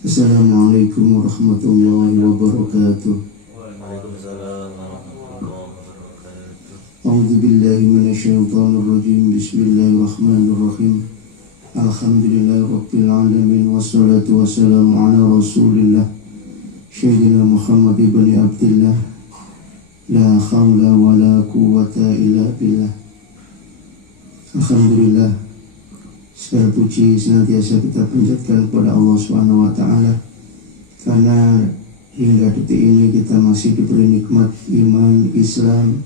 Assalamualaikum warahmatullahi wabarakatuh. Waalaikumsalam warahmatullahi wabarakatuh. A'udzu billahi minasyaitonir rajim. Bismillahirrahmanirrahim. Alhamdulillahirabbil alamin wassalatu wassalamu ala Rasulillah Sayyidina Muhammad ibn Abdullah. La haula wala quwwata illa billah. Alhamdulillah, segala puji senantiasa kita panjatkan kepada Allah Subhanahu wa taala karena hingga detik ini kita masih diberi nikmat iman, Islam,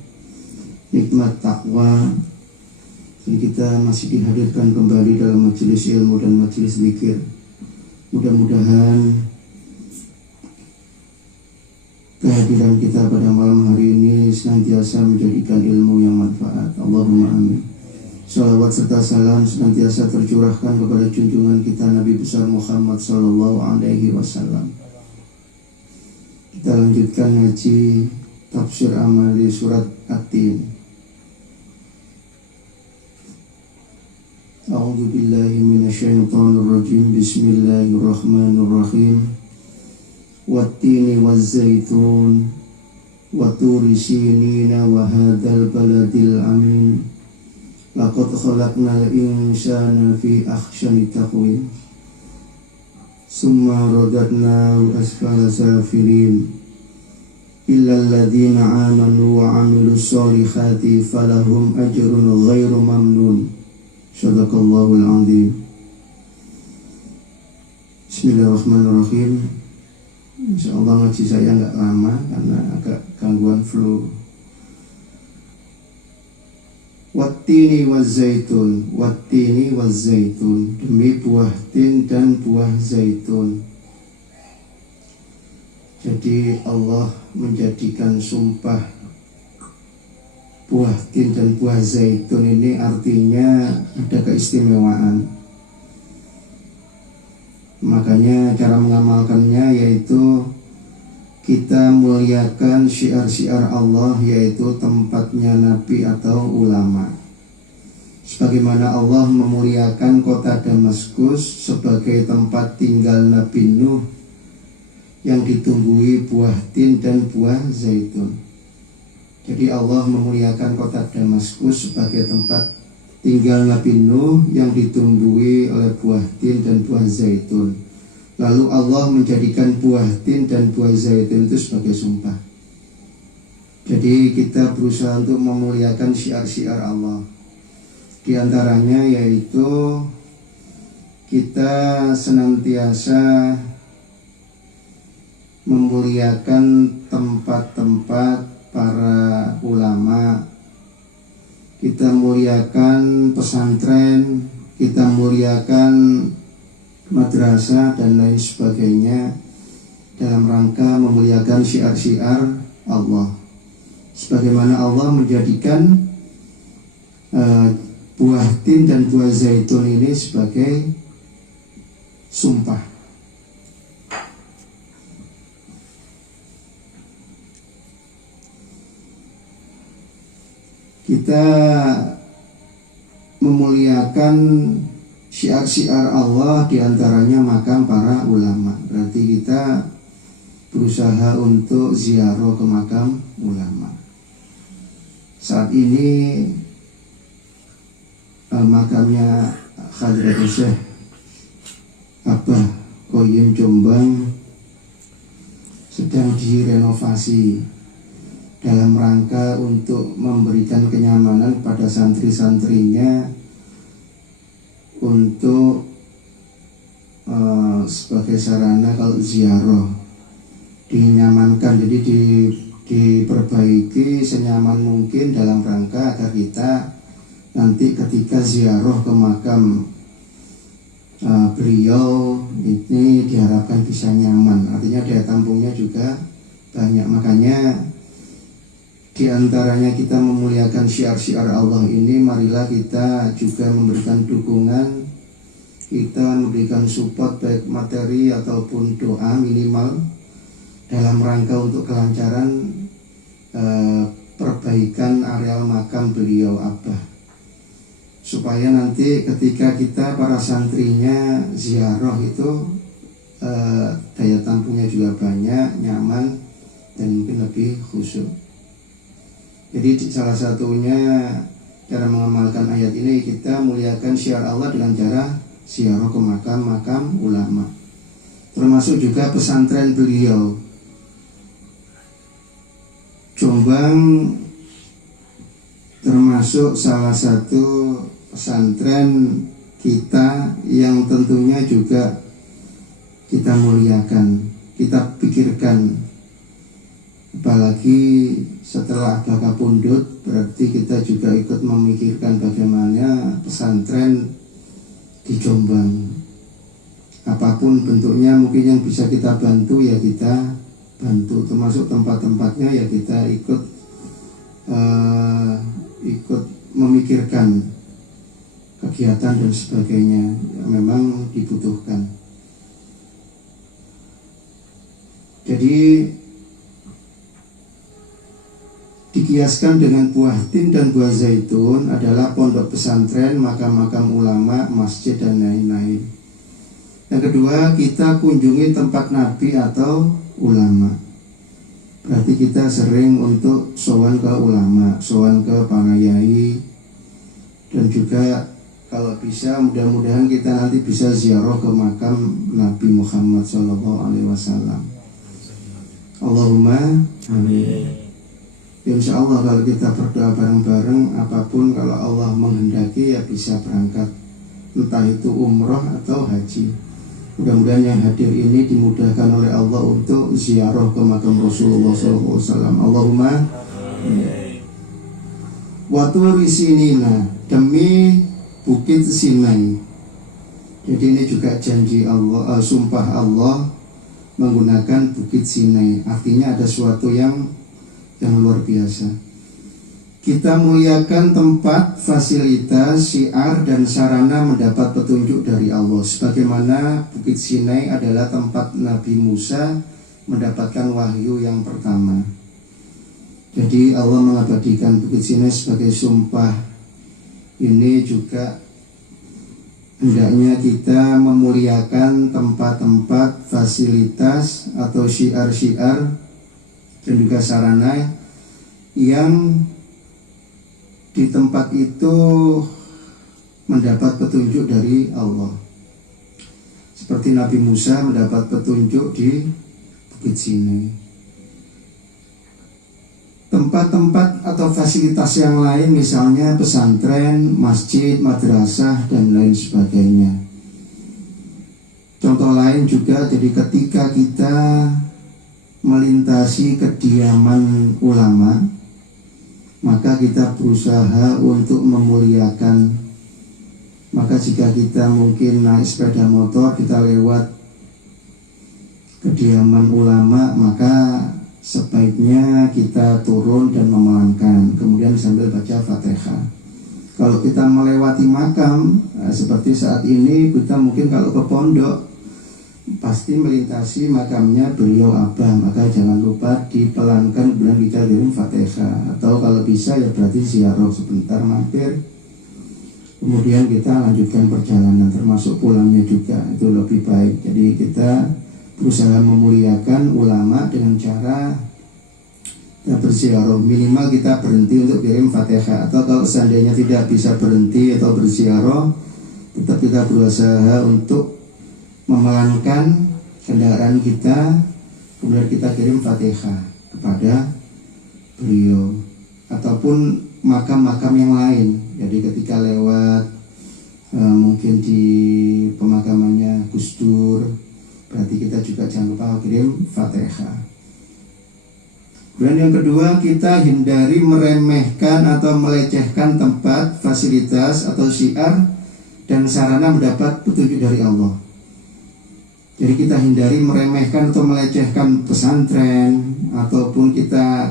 nikmat takwa, dan kita masih dihadirkan kembali dalam majelis ilmu dan majelis zikir. Mudah-mudahan kehadiran kita pada malam hari ini senantiasa menjadikan ilmu yang manfaat. Allahumma amin. Salawat serta salam senantiasa tercurahkan kepada junjungan kita Nabi besar Muhammad sallallahu alaihi wasallam. Kita lanjutkan ngaji tafsir amali surat At-Tin. A'udzu billahi minasyaitonir rajim. Bismillahirrahmanirrahim. Wat-tini waz-zaitun wa turi sinina wa hadzal baladil amin. Laqad khalaqnal insana fi ahsani taqwim. Summa radadnahu asfala safilin. Illa alladhina amanu wa amilus solihati falahum ajrun ghairu mamnun. Shadaqallahul azim. Bismillahirrahmanirrahim. Insyaallah ngaji saya nggak lama karena agak gangguan flu. Wattini waz-zaitun, wattini waz-zaitun, demi buah tin dan buah zaitun. Jadi Allah menjadikan sumpah buah tin dan buah zaitun ini artinya ada keistimewaan. Makanya cara mengamalkannya yaitu kita muliakan syiar-syiar Allah, yaitu tempatnya Nabi atau ulama. Sebagaimana Allah memuliakan kota Damaskus sebagai tempat tinggal Nabi Nuh yang ditumbuhi buah tin dan buah zaitun. Jadi Allah memuliakan kota Damaskus sebagai tempat tinggal Nabi Nuh yang ditumbuhi oleh buah tin dan buah zaitun. Lalu Allah menjadikan buah tin dan buah zaitun itu sebagai sumpah. Jadi kita berusaha untuk memuliakan syiar-syiar Allah. Di antaranya yaitu kita senantiasa memuliakan tempat-tempat para ulama. Kita muliakan pesantren, kita muliakan madrasah dan lain sebagainya dalam rangka memuliakan syiar-syiar Allah. Sebagaimana Allah menjadikan buah tin dan buah zaitun ini sebagai sumpah. Kita memuliakan syiar-syiar Allah, diantaranya makam para ulama. Berarti kita berusaha untuk ziarah ke makam ulama. Saat ini makamnya Hadratus Syekh Abah Qoyim Jombang sedang direnovasi dalam rangka untuk memberikan kenyamanan pada santri-santrinya untuk sebagai sarana kalau ziarah dinyamankan. Jadi diperbaiki senyaman mungkin dalam rangka agar kita nanti ketika ziarah ke makam beliau ini diharapkan bisa nyaman. Artinya daya tampungnya juga banyak. Makanya di antaranya kita memuliakan syiar-syiar Allah ini, marilah kita juga memberikan dukungan, kita memberikan support baik materi ataupun doa minimal dalam rangka untuk kelancaran perbaikan areal makam beliau Abah, supaya nanti ketika kita para santrinya ziarah itu daya tampungnya juga banyak, nyaman, dan mungkin lebih khusyuk. Jadi salah satunya cara mengamalkan ayat ini, kita muliakan syiar Allah dengan cara ziarah ke makam-makam ulama, termasuk juga pesantren beliau. Jombang termasuk salah satu pesantren kita yang tentunya juga kita muliakan, kita pikirkan. Apalagi setelah Baka Pundut, berarti kita juga ikut memikirkan bagaimana pesantren di Jombang. Apapun bentuknya mungkin yang bisa kita bantu ya kita bantu, termasuk tempat-tempatnya ya kita ikut memikirkan kegiatan dan sebagainya yang memang dibutuhkan. Jadi dikiaskan dengan buah tin dan buah zaitun adalah pondok pesantren, makam-makam ulama, masjid, dan lain-lain. Yang kedua, kita kunjungi tempat nabi atau ulama. Berarti kita sering untuk sowan ke ulama, sowan ke para yai, dan juga kalau bisa mudah-mudahan kita nanti bisa ziarah ke makam Nabi Muhammad SAW. Allahumma amin. Insya Allah kalau kita berdoa bareng-bareng, apapun kalau Allah menghendaki ya bisa berangkat, entah itu umroh atau haji. Mudah-mudahan yang hadir ini dimudahkan oleh Allah untuk ziarah ke makam Rasulullah SAW. Allahumma Waturi Sinina, demi bukit Sinai. Jadi ini juga janji Allah, sumpah Allah menggunakan bukit Sinai. Artinya ada sesuatu yang luar biasa. Kita muliakan tempat, fasilitas, syiar, dan sarana mendapat petunjuk dari Allah. Sebagaimana Bukit Sinai adalah tempat Nabi Musa mendapatkan wahyu yang pertama. Jadi Allah mengabadikan Bukit Sinai sebagai sumpah. Ini juga hendaknya kita memuliakan tempat-tempat, fasilitas, atau syiar-syiar, dan juga sarana yang di tempat itu mendapat petunjuk dari Allah. Seperti Nabi Musa mendapat petunjuk di Bukit Sinai. Tempat-tempat atau fasilitas yang lain, misalnya pesantren, masjid, madrasah, dan lain sebagainya. Contoh lain juga, jadi ketika kita melintasi kediaman ulama, maka kita berusaha untuk memuliakan. Maka jika kita mungkin naik sepeda motor, kita lewat kediaman ulama, maka sebaiknya kita turun dan memelangkan, kemudian sambil baca Fatihah. Kalau kita melewati makam, seperti saat ini kita mungkin kalau ke pondok pasti melintasi makamnya beliau abah, maka jangan lupa dipelankan, kemudian kita kirim Fatihah. Atau kalau bisa ya berarti ziarah sebentar, mampir, kemudian kita lanjutkan perjalanan, termasuk pulangnya juga, itu lebih baik. Jadi kita berusaha memuliakan ulama dengan cara kita berziarah. Minimal kita berhenti untuk kirim Fatihah. Atau kalau seandainya tidak bisa berhenti atau berziarah, tetap kita berusaha untuk memelankan kendaraan kita, kemudian kita kirim Fatihah kepada beliau. Ataupun makam-makam yang lain. Jadi ketika lewat mungkin di pemakamannya Gus Dur, berarti kita juga jangan lupa kirim Fatihah. Dan yang kedua, kita hindari meremehkan atau melecehkan tempat, fasilitas, atau syiar dan sarana mendapat petunjuk dari Allah. Jadi kita hindari meremehkan atau melecehkan pesantren, ataupun kita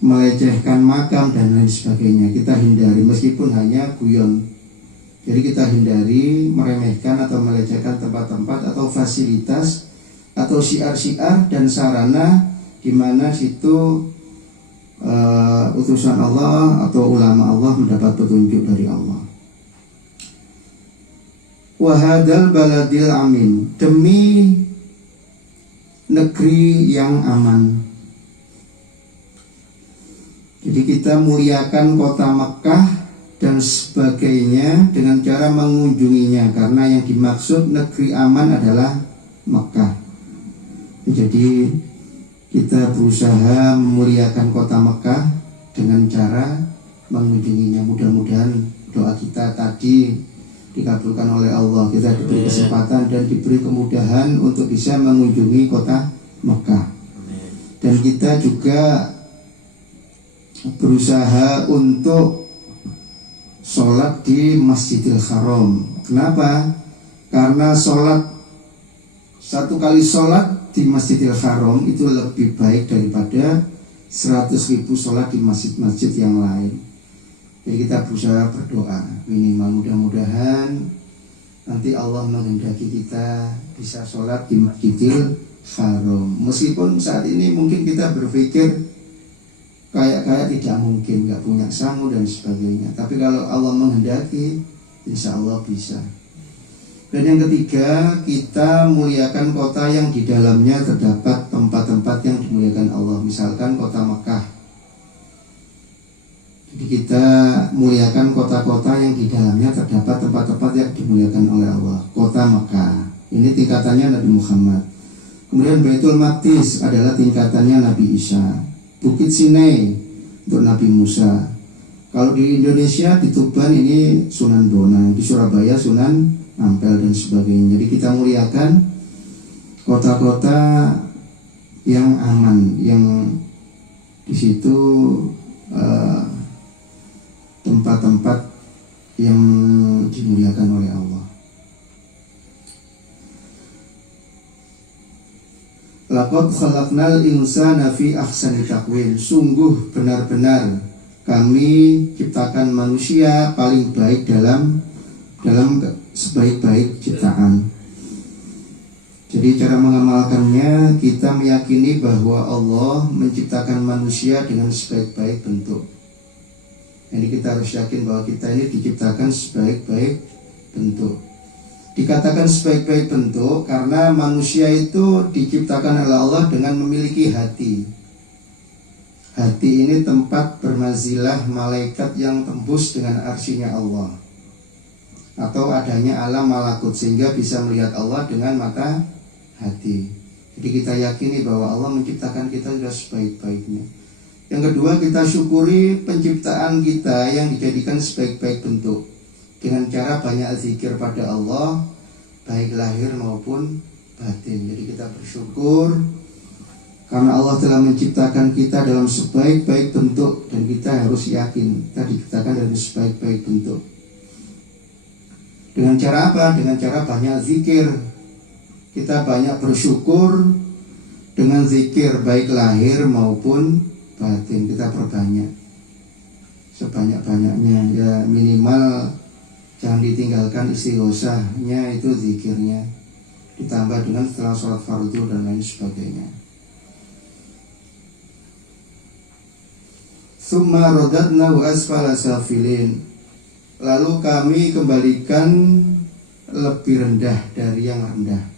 melecehkan makam dan lain sebagainya. Kita hindari meskipun hanya guyon. Jadi kita hindari meremehkan atau melecehkan tempat-tempat atau fasilitas atau syiar-syiar dan sarana di mana situ utusan Allah atau ulama Allah mendapat petunjuk dari Allah. Wahadal baladil amin, demi negeri yang aman. Jadi kita muliakan kota Mekah dan sebagainya dengan cara mengunjunginya, karena yang dimaksud negeri aman adalah Mekah. Jadi kita berusaha memuliakan kota Mekah dengan cara mengunjunginya. Mudah-mudahan doa kita tadi dikabulkan oleh Allah. Kita diberi kesempatan dan diberi kemudahan untuk bisa mengunjungi kota Mekah. Dan kita juga berusaha untuk sholat di Masjidil Haram. Kenapa? Karena satu kali sholat di Masjidil Haram itu lebih baik daripada 100.000 sholat di masjid-masjid yang lain. Jadi kita berusaha berdoa, minimal mudah-mudahan nanti Allah menghendaki kita bisa sholat di Masjidil Haram. Meskipun saat ini mungkin kita berpikir kayak tidak mungkin, nggak punya sangu dan sebagainya. Tapi kalau Allah menghendaki, insya Allah bisa. Dan yang ketiga, kita muliakan kota yang di dalamnya terdapat tempat-tempat yang dimuliakan Allah. Misalkan kota Mekah. Jadi kita muliakan kota-kota yang di dalamnya terdapat tempat-tempat yang dimuliakan oleh Allah. Kota Mekah, ini tingkatannya Nabi Muhammad. Kemudian Baitul Maqdis adalah tingkatannya Nabi Isa. Bukit Sinai untuk Nabi Musa. Kalau di Indonesia, di Tuban ini Sunan Bonang, di Surabaya Sunan Ampel dan sebagainya. Jadi kita muliakan kota-kota yang aman, yang di situ tempat-tempat yang dimuliakan oleh Allah. Laqad khalaqnal insana fi ahsani taqwim. Sungguh benar-benar kami ciptakan manusia paling baik dalam sebaik-baik ciptaan. Jadi cara mengamalkannya, kita meyakini bahwa Allah menciptakan manusia dengan sebaik-baik bentuk. Jadi kita harus yakin bahwa kita ini diciptakan sebaik-baik bentuk. Dikatakan sebaik-baik bentuk karena manusia itu diciptakan oleh Allah dengan memiliki hati. Hati ini tempat bermanzilah malaikat yang tembus dengan arsy-Nya Allah, atau adanya alam malakut sehingga bisa melihat Allah dengan mata hati. Jadi kita yakini bahwa Allah menciptakan kita sudah sebaik-baiknya. Yang kedua, kita syukuri penciptaan kita yang dijadikan sebaik-baik bentuk dengan cara banyak zikir pada Allah, baik lahir maupun batin. Jadi kita bersyukur karena Allah telah menciptakan kita dalam sebaik-baik bentuk, dan kita harus yakin kita diciptakan dalam sebaik-baik bentuk. Dengan cara apa? Dengan cara banyak zikir. Kita banyak bersyukur dengan zikir baik lahir maupun batin. Kita perbanyak sebanyak-banyaknya, ya minimal jangan ditinggalkan istighosahnya, itu zikirnya, ditambah dengan setelah sholat fardu dan lain sebagainya. Summa radadnahu asfala safilin. Lalu kami kembalikan lebih rendah dari yang rendah.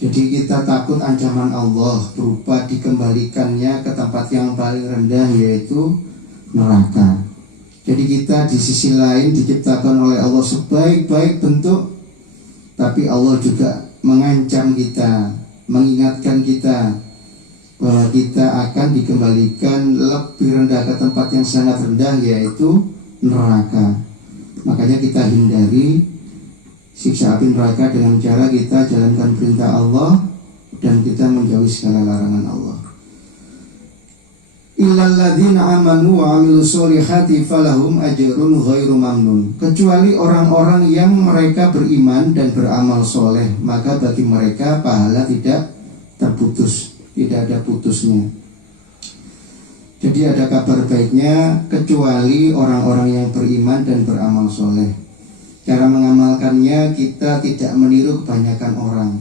Jadi kita takut ancaman Allah berupa dikembalikannya ke tempat yang paling rendah, yaitu neraka. Jadi kita di sisi lain diciptakan oleh Allah sebaik-baik bentuk, tapi Allah juga mengancam kita, mengingatkan kita bahwa kita akan dikembalikan lebih rendah ke tempat yang sangat rendah, yaitu neraka. Makanya kita hindari siksa api neraka dengan cara kita jalankan perintah Allah dan kita menjauhi segala larangan Allah. Illal ladzina amanu wa 'amilus solihati falahum ajrun ghairu mamnun. Kecuali orang-orang yang mereka beriman dan beramal soleh, maka bagi mereka pahala tidak terputus, tidak ada putusnya. Jadi ada kabar baiknya, kecuali orang-orang yang beriman dan beramal soleh. Cara mengamalkannya, kita tidak meniru kebanyakan orang.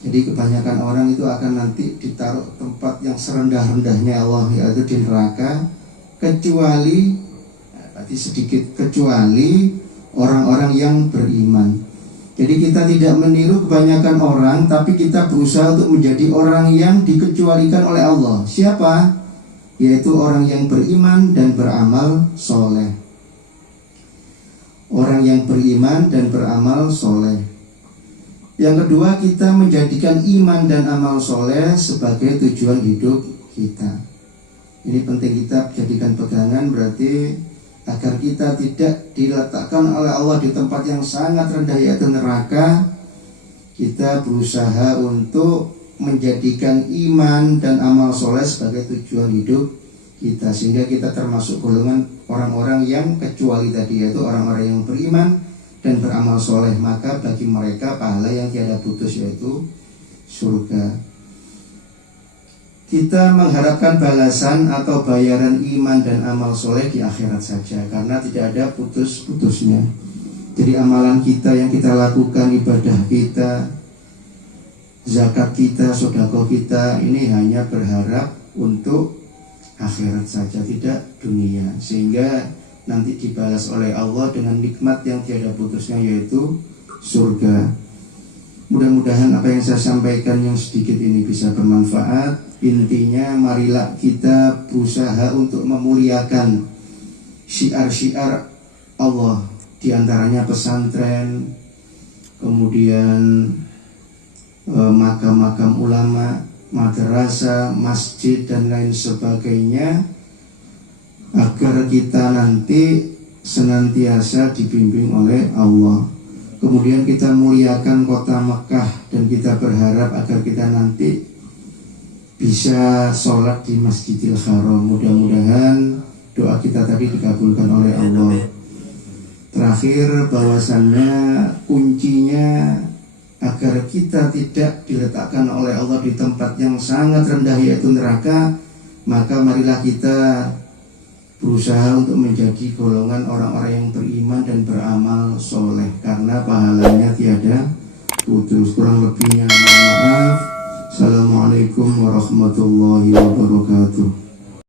Jadi kebanyakan orang itu akan nanti ditaruh tempat yang serendah-rendahnya Allah, yaitu di neraka, kecuali orang-orang yang beriman. Jadi kita tidak meniru kebanyakan orang, tapi kita berusaha untuk menjadi orang yang dikecualikan oleh Allah. Siapa? Yaitu orang yang beriman dan beramal soleh. Orang yang beriman dan beramal soleh. Yang kedua, kita menjadikan iman dan amal soleh sebagai tujuan hidup kita. Ini penting kita jadikan pegangan, berarti agar kita tidak diletakkan oleh Allah di tempat yang sangat rendah yaitu neraka. Kita berusaha untuk menjadikan iman dan amal soleh sebagai tujuan hidup kita, sehingga kita termasuk golongan orang-orang yang kecuali tadi, yaitu orang-orang yang beriman dan beramal soleh. Maka bagi mereka pahala yang tiada putus, yaitu surga. Kita mengharapkan balasan atau bayaran iman dan amal soleh di akhirat saja, karena tidak ada putus-putusnya. Jadi amalan kita yang kita lakukan, ibadah kita, zakat kita, sedekah kita, ini hanya berharap untuk akhirat saja, tidak dunia. Sehingga nanti dibalas oleh Allah dengan nikmat yang tiada putusnya, yaitu surga. Mudah-mudahan apa yang saya sampaikan yang sedikit ini bisa bermanfaat. Intinya, marilah kita berusaha untuk memuliakan syiar-syiar Allah, di antaranya pesantren, kemudian makam-makam ulama, madrasah, masjid dan lain sebagainya, agar kita nanti senantiasa dibimbing oleh Allah. Kemudian kita muliakan kota Mekah, dan kita berharap agar kita nanti bisa sholat di Masjidil Haram. Mudah-mudahan doa kita tadi dikabulkan oleh Allah. Terakhir, bahwasannya kuncinya agar kita tidak diletakkan oleh Allah di tempat yang sangat rendah yaitu neraka, maka marilah kita berusaha untuk menjadi golongan orang-orang yang beriman dan beramal soleh, karena pahalanya tiada putus. Kurang lebihnya mohon maaf. Assalamualaikum warahmatullahi wabarakatuh.